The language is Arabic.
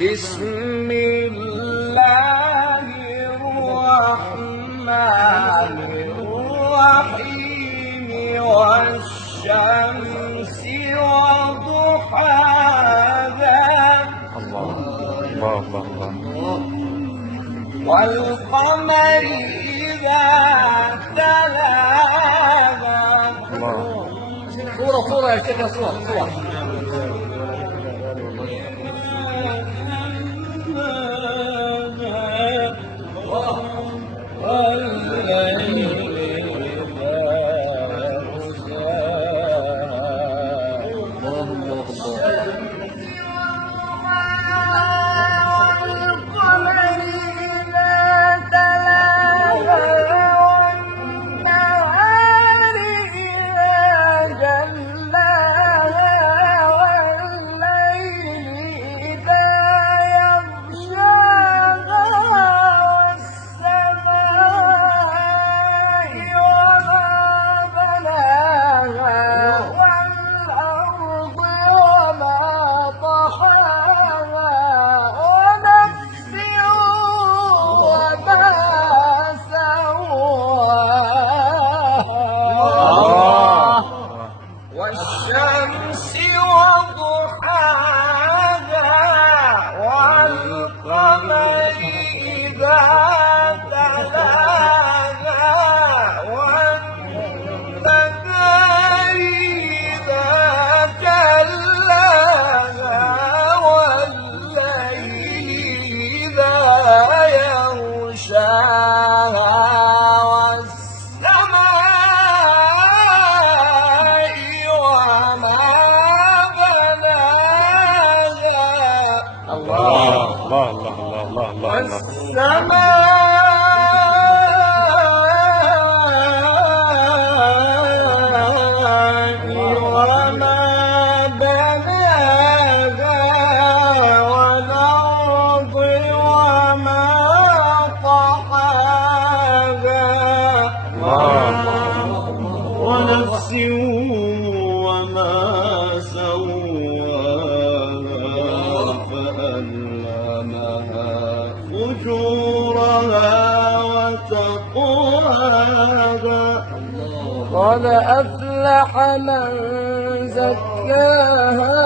بسم الله الرحمن الرحيم والشمس وضحاها والقمر إذا تلاها صورة يا شيخ صورة والشمس وضحاها والقمر إذا تلاها والنهار إذا جلاها والليل إذا يغشاها والسماء وما بناها والأرض وما طحاها ونفس وما سواها فألهمها فجورها وتقواها قد أفلح من زكاها